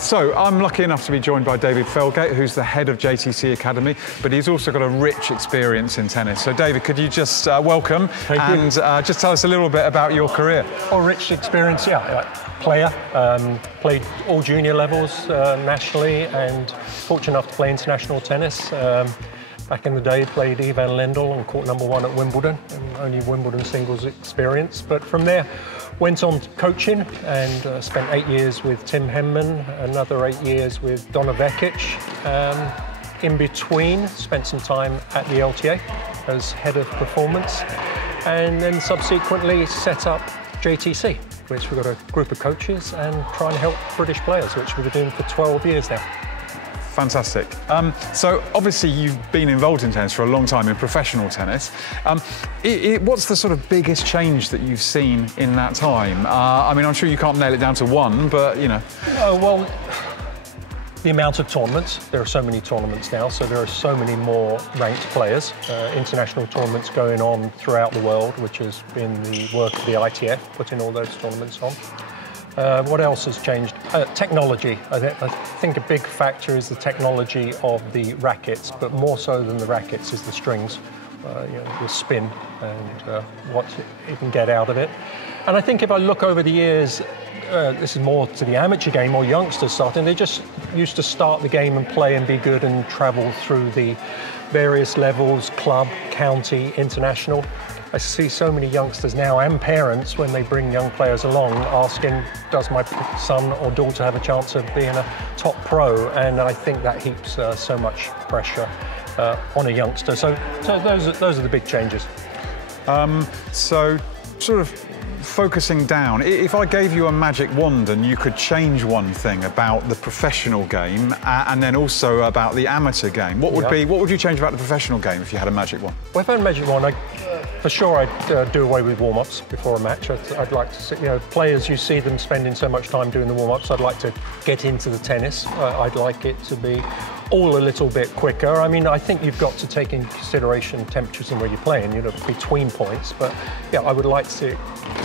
So I'm lucky enough to be joined by David Felgate, who's the head of JTC Academy, but he's also got a rich experience in tennis. So David, could you just welcome and just tell us a little bit about your career? Oh, rich experience, yeah. Player, played all junior levels nationally, and fortunate enough to play international tennis. Back in the day, played Ivan Lendl on court #1 at Wimbledon, and only Wimbledon singles experience. But from there, went on to coaching and spent 8 years with Tim Henman, another 8 years with Donna Vekic. In between, spent some time at the LTA as head of performance, and then subsequently set up JTC, which we've got a group of coaches and try and help British players, which we've been doing for 12 years now. Fantastic. So obviously you've been involved in tennis for a long time, in professional tennis. What's the sort of biggest change that you've seen in that time? I mean, I'm sure you can't nail it down to one, but you know. Well, the amount of tournaments. There are so many tournaments now, so there are so many more ranked players. International tournaments going on throughout the world, which has been the work of the ITF, putting all those tournaments on. What else has changed? Technology. I think a big factor is the technology of the rackets, but more so than the rackets is the strings, the spin and what you can get out of it. And I think if I look over the years, this is more to the amateur game or youngsters starting, they just used to start the game and play and be good and travel through the various levels, club, county, international. I see so many youngsters now and parents when they bring young players along asking, does my son or daughter have a chance of being a top pro? And I think that heaps so much pressure on a youngster. So those are the big changes. So sort of focusing down, if I gave you a magic wand and you could change one thing about the professional game and then also about the amateur game, what would you change about the professional game if you had a magic wand? Well, if I had a magic wand, for sure I'd do away with warm-ups before a match. I'd like to see, players, you see them spending so much time doing the warm-ups. I'd like to get into the tennis. I'd like it to be all a little bit quicker. I mean, I think you've got to take into consideration temperatures and where you're playing, between points. But yeah, I would like to see it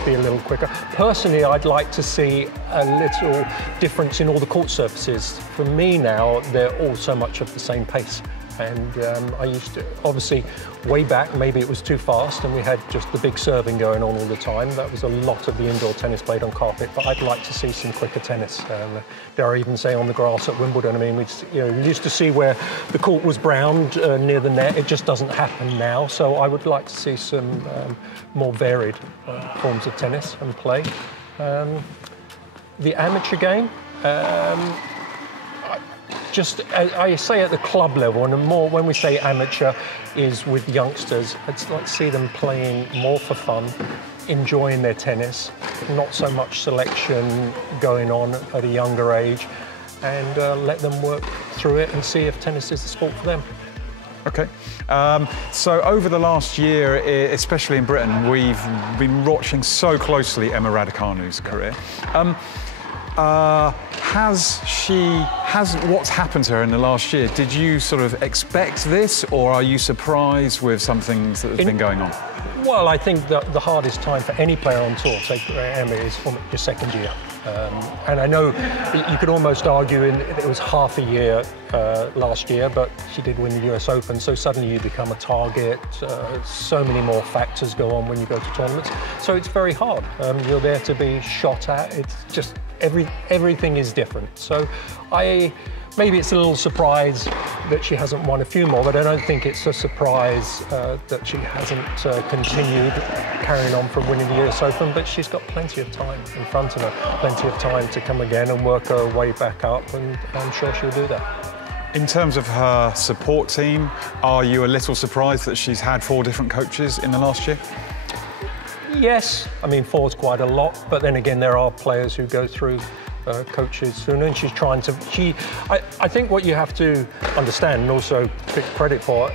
be a little quicker. Personally, I'd like to see a little difference in all the court surfaces. For me now, they're all so much of the same pace. And I used to, obviously, way back, maybe it was too fast and we had just the big serving going on all the time. That was a lot of the indoor tennis played on carpet, but I'd like to see some quicker tennis. Dare I even say on the grass at Wimbledon. I mean, we used to see where the court was browned near the net. It just doesn't happen now. So I would like to see some more varied forms of tennis and play. The amateur game, just, I say at the club level, and more when we say amateur is with youngsters, I'd like to see them playing more for fun, enjoying their tennis, not so much selection going on at a younger age, and let them work through it and see if tennis is the sport for them. Okay. So over the last year, especially in Britain, we've been watching so closely Emma Raducanu's career. Has what's happened to her in the last year, did you sort of expect this, or are you surprised with some things that have been going on? Well, I think that the hardest time for any player on tour, say Emma, is your second year. And I know you could almost argue it was half a year last year, but she did win the US Open, so suddenly you become a target. So many more factors go on when you go to tournaments. So it's very hard. You're there to be shot at. It's just everything is different. So maybe it's a little surprise that she hasn't won a few more, but I don't think it's a surprise that she hasn't continued carrying on from winning the US Open, but she's got plenty of time in front of her, plenty of time to come again and work her way back up, and I'm sure she'll do that. In terms of her support team, are you a little surprised that she's had 4 different coaches in the last year? Yes, I mean 4 is quite a lot, but then again there are players who go through coaches soon, and she's trying to. I think what you have to understand, and also take credit for,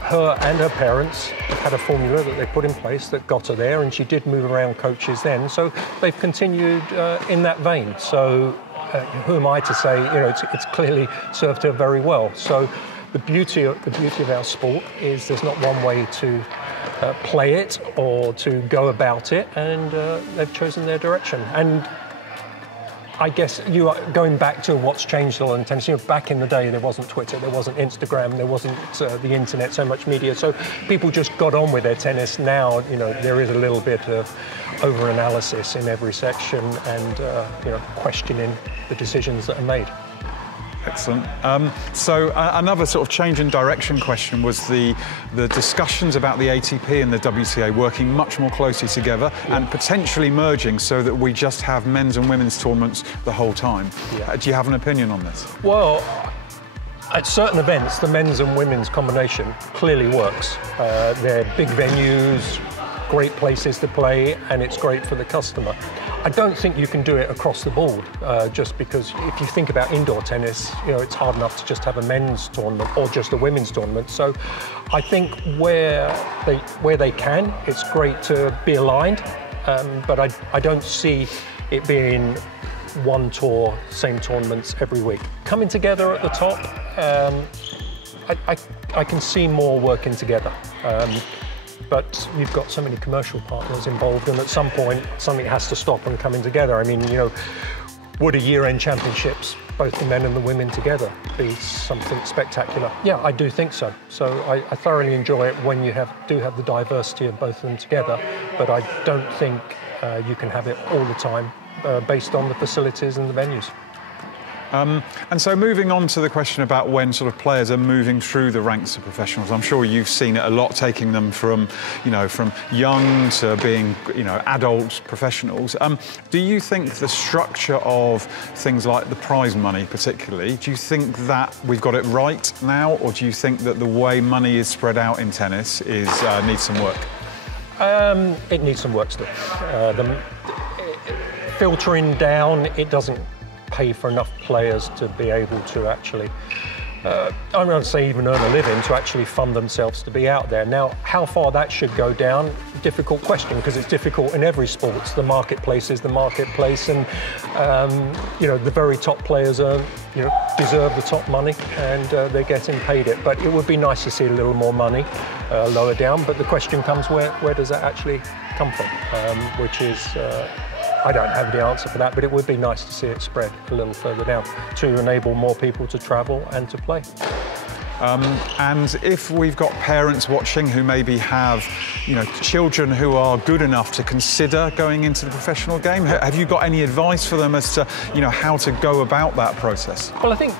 her and her parents have had a formula that they put in place that got her there, and she did move around coaches then, so they've continued in that vein. So who am I to say? It's clearly served her very well. So the beauty of our sport is there's not one way to play it or to go about it, and they've chosen their direction. And I guess you are going back to what's changed a lot in tennis. You know, back in the day, there wasn't Twitter, there wasn't Instagram, there wasn't the internet, so much media. So people just got on with their tennis. Now, you know, there is a little bit of over-analysis in every section and, you know, questioning the decisions that are made. Excellent. So another sort of change in direction question was the discussions about the ATP and the WTA working much more closely together and potentially merging so that we just have men's and women's tournaments the whole time. Yeah. Do you have an opinion on this? Well, at certain events, the men's and women's combination clearly works. They're big venues, great places to play, and it's great for the customer. I don't think you can do it across the board, just because if you think about indoor tennis, you know, it's hard enough to just have a men's tournament or just a women's tournament. So I think where they can, it's great to be aligned, but I don't see it being one tour, same tournaments every week. Coming together at the top, I can see more working together. But you've got so many commercial partners involved, and at some point something has to stop and coming together. I mean, you know, would a year-end championships, both the men and the women together, be something spectacular? Yeah, I do think so. So I thoroughly enjoy it when you do have the diversity of both of them together, but I don't think you can have it all the time based on the facilities and the venues. And so moving on to the question about when sort of players are moving through the ranks of professionals, I'm sure you've seen it a lot, taking them from, you know, from young to being, you know, adult professionals. Do you think the structure of things like the prize money particularly, do you think that we've got it right now, or do you think that the way money is spread out in tennis needs some work? It needs some work still. Filtering down, it doesn't pay for enough players to be able to actually, I'm going to say even earn a living, to actually fund themselves to be out there. Now, how far that should go down, difficult question, because it's difficult in every sport. The marketplace is the marketplace, and you know, the very top players earn, you know, deserve the top money, and they're getting paid it. But it would be nice to see a little more money lower down. But the question comes, where does that actually come from? Which is, I don't have the answer for that, but it would be nice to see it spread a little further down to enable more people to travel and to play. And if we've got parents watching who maybe have, you know, children who are good enough to consider going into the professional game, have you got any advice for them as to, you know, how to go about that process? Well, I think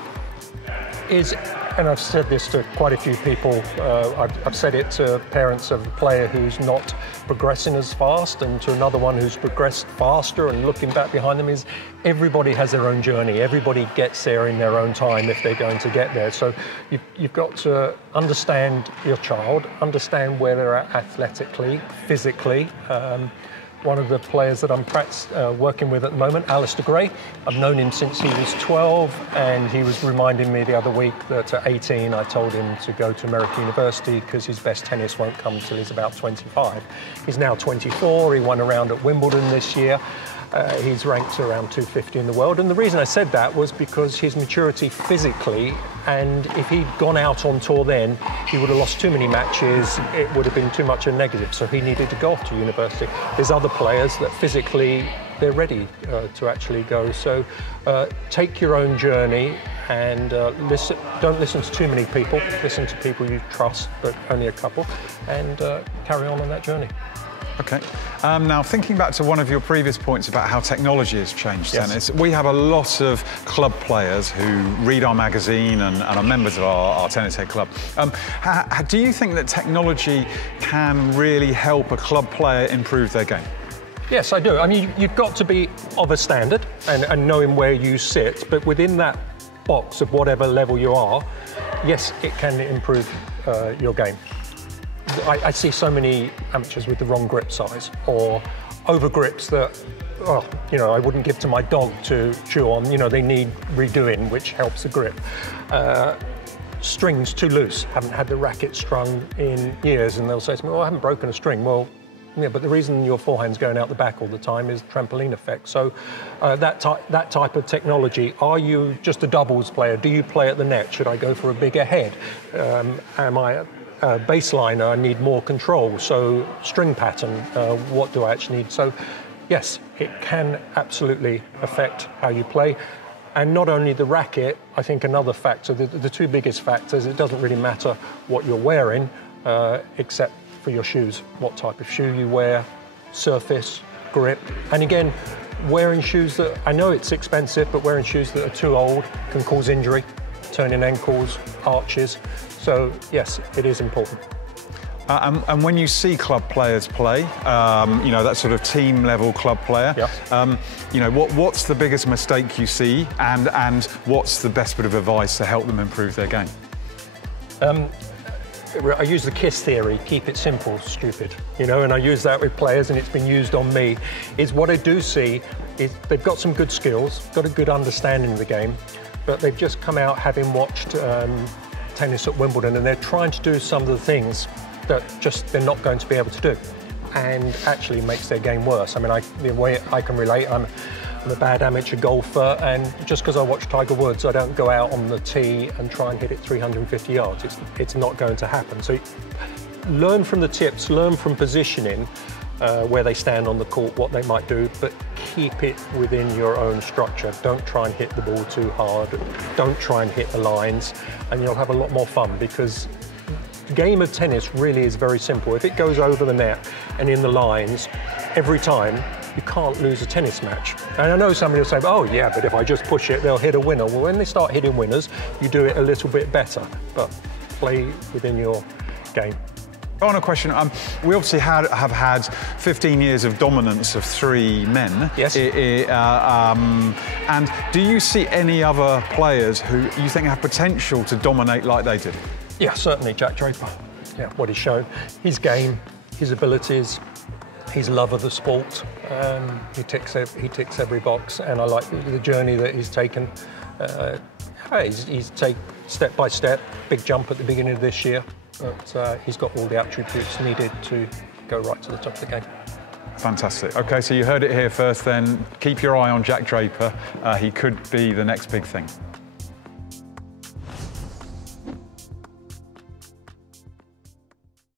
and I've said this to quite a few people, I've said it to parents of a player who's not progressing as fast and to another one who's progressed faster, and looking back behind them, is everybody has their own journey. Everybody gets there in their own time if they're going to get there. So you've got to understand your child, understand where they're at athletically, physically. One of the players that I'm working with at the moment, Alistair Gray, I've known him since he was 12, and he was reminding me the other week that at 18 I told him to go to American University because his best tennis won't come till he's about 25. He's now 24, he won a round at Wimbledon this year. He's ranked around 250 in the world, and the reason I said that was because his maturity physically, and if he'd gone out on tour then, he would have lost too many matches, it would have been too much a negative, so he needed to go off to university. There's other players that physically, they're ready to actually go, so take your own journey and don't listen to too many people, listen to people you trust, but only a couple, and carry on that journey. Okay. Now, thinking back to one of your previous points about how technology has changed tennis, we have a lot of club players who read our magazine and are members of our Tennishead Club. Do you think that technology can really help a club player improve their game? Yes, I do. I mean, you've got to be of a standard and knowing where you sit, but within that box of whatever level you are, yes, it can improve your game. I see so many amateurs with the wrong grip size, or over grips that, oh, you know, I wouldn't give to my dog to chew on. You know, they need redoing, which helps the grip. Strings too loose, haven't had the racket strung in years, and they'll say to me, well, I haven't broken a string. Well, yeah, but the reason your forehand's going out the back all the time is trampoline effect. So that type of technology, are you just a doubles player? Do you play at the net? Should I go for a bigger head? Am I baseline, I need more control, so string pattern, what do I actually need? So Yes, it can absolutely affect how you play. And not only the racket, I think another factor, the two biggest factors, it doesn't really matter what you're wearing, except for your shoes, what type of shoe you wear, surface, grip. And again, wearing shoes that, I know it's expensive, but wearing shoes that are too old can cause injury, turning ankles, arches. So yes, it is important. And when you see club players play, you know, that sort of team level club player, Yeah. you know, what's the biggest mistake you see, and what's the best bit of advice to help them improve their game? I use the KISS theory, keep it simple, stupid, you know, and I use that with players, and it's been used on me, is what I do see is they've got some good skills, got a good understanding of the game, but they've just come out having watched tennis at Wimbledon, and they're trying to do some of the things that just they're not going to be able to do, and actually makes their game worse. I mean, the way I can relate, I'm a bad amateur golfer, and just because I watch Tiger Woods, I don't go out on the tee and try and hit it 350 yards. It's not going to happen. So learn from the tips, learn from positioning, where they stand on the court, what they might do, but keep it within your own structure. Don't try and hit the ball too hard. Don't try and hit the lines, and you'll have a lot more fun, because the game of tennis really is very simple. If it goes over the net and in the lines every time, you can't lose a tennis match. And I know somebody will say, oh yeah, but if I just push it, they'll hit a winner. Well, when they start hitting winners, you do it a little bit better, but play within your game. Final question. We obviously have had 15 years of dominance of 3 men. Yes. And do you see any other players who you think have potential to dominate like they did? Yeah, certainly Jack Draper. Yeah, what he's shown, his game, his abilities, his love of the sport. He ticks every box, and I like the journey that he's taken. He's taken step by step, big jump at the beginning of this year, but he's got all the attributes needed to go right to the top of the game. Fantastic. Okay, so you heard it here first then. Keep your eye on Jack Draper. He could be the next big thing.